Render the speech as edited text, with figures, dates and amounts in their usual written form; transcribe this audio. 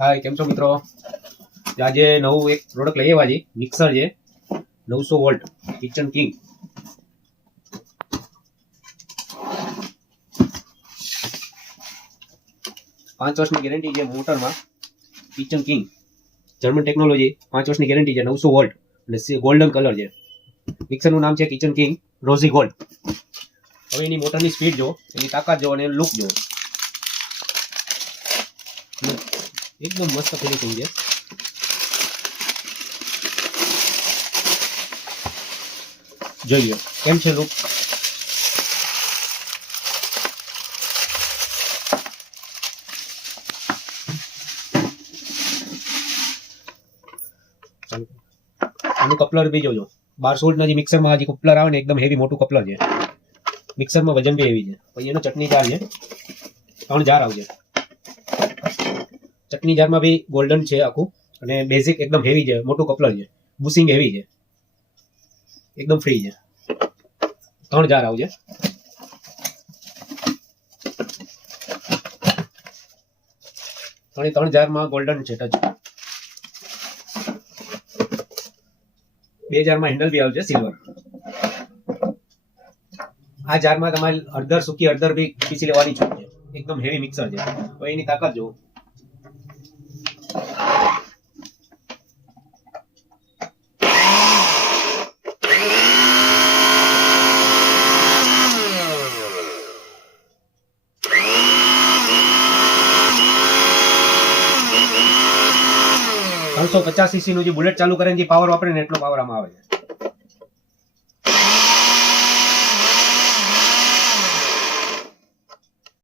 હાય, કેમ છો મિત્રો? આજે નવું એક પ્રોડક્ટ લઈ આવ્યા છે. મિક્સર છે 900 વોલ્ટ કિચન કિંગ. 5 વર્ષની ગેરંટી છે મોટરમાં. કિચન કિંગ જર્મન ટેકનોલોજી, 5 વર્ષની ગેરંટી છે, 900 વોલ્ટ અને ગોલ્ડન કલર છે. મિક્સરનું નામ છે કિચન કિંગ રોઝી ગોલ્ડ. હવે એની મોટરની સ્પીડ જો, એની તાકાત જો અને એનું લુક જો, એકદમ મસ્ત ફિનિશિંગ છે. જોઈએ કેમ છે લુક. આનું કપલર બી જોજો. 12 વોલ્ટના જે મિક્સરમાં જે કપલર આવે ને, એકદમ હેવી મોટું કપલર છે. મિક્સરમાં વજન બી હેવી છે. પછી એનો ચટણી જાર છે, 3 જાર આવશે. ચટણી જારમાં બી ગોલ્ડન છે આખું, અને બેઝિક એકદમ હેવી છે, મોટું કપલર છે, બુશિંગ હેવી છે, એકદમ ફ્રી છે. 3 જાર આવશે. ત્રણે જારમાં ગોલ્ડન છે ટચ. 2 જારમાં હેન્ડલ બી આવશે સિલ્વર. આ જારમાં તમારે હળદર, સૂકી હળદર બી પીસી લેવાની છૂટ છે. એકદમ હેવી મિક્સર છે. તો એની તાકાત જુઓ. ત્રણસો 50 cc નું જે બુલેટ ચાલુ કરે ને જે પાવર વાપરે ને એટલો પાવર આમાં આવે છે.